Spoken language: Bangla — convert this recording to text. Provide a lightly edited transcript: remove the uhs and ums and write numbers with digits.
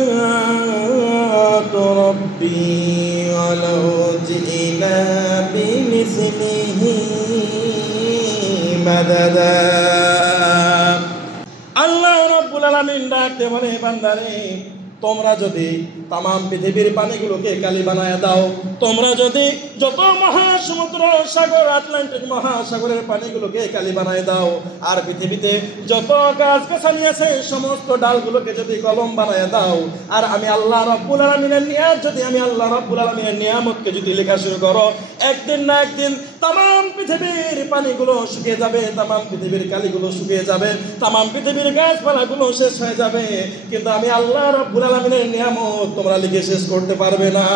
لكلمات ربي ولو جئنا بمثله مددا আল্লাহ রাব্বুল আলামিন ডাকতে বলে বান্দারে তোমরা যদি তাম পৃথিবীর পানিগুলোকে কালি বানায় দাও, তোমরা যদি যত মহাসমুদ্র সাগর আটলান্টিক মহাসাগরের পানিগুলোকে কালি বানায় দাও, আর পৃথিবীতে যত গাছ গাছালি আছে সমস্ত ডালগুলোকে যদি কলম বানায় দাও, আর আমি আল্লাহ রাব্বুল আলামিনের নিয়ামত যদি আমি আল্লাহ রাব্বুল আলামিনের নিয়ামতকে যদি লেখা শুরু করো, একদিন না একদিন তাম পৃথিবীর পানিগুলো শুকিয়ে যাবে, তাম পৃথিবীর কালিগুলো শুকিয়ে যাবে, তাম পৃথিবীর গাছপালাগুলো শেষ হয়ে যাবে, কিন্তু আমি আল্লাহ রাব্বুল আলামিনের নিয়ামত তোমরা লিখে শেষ করতে পারবে না।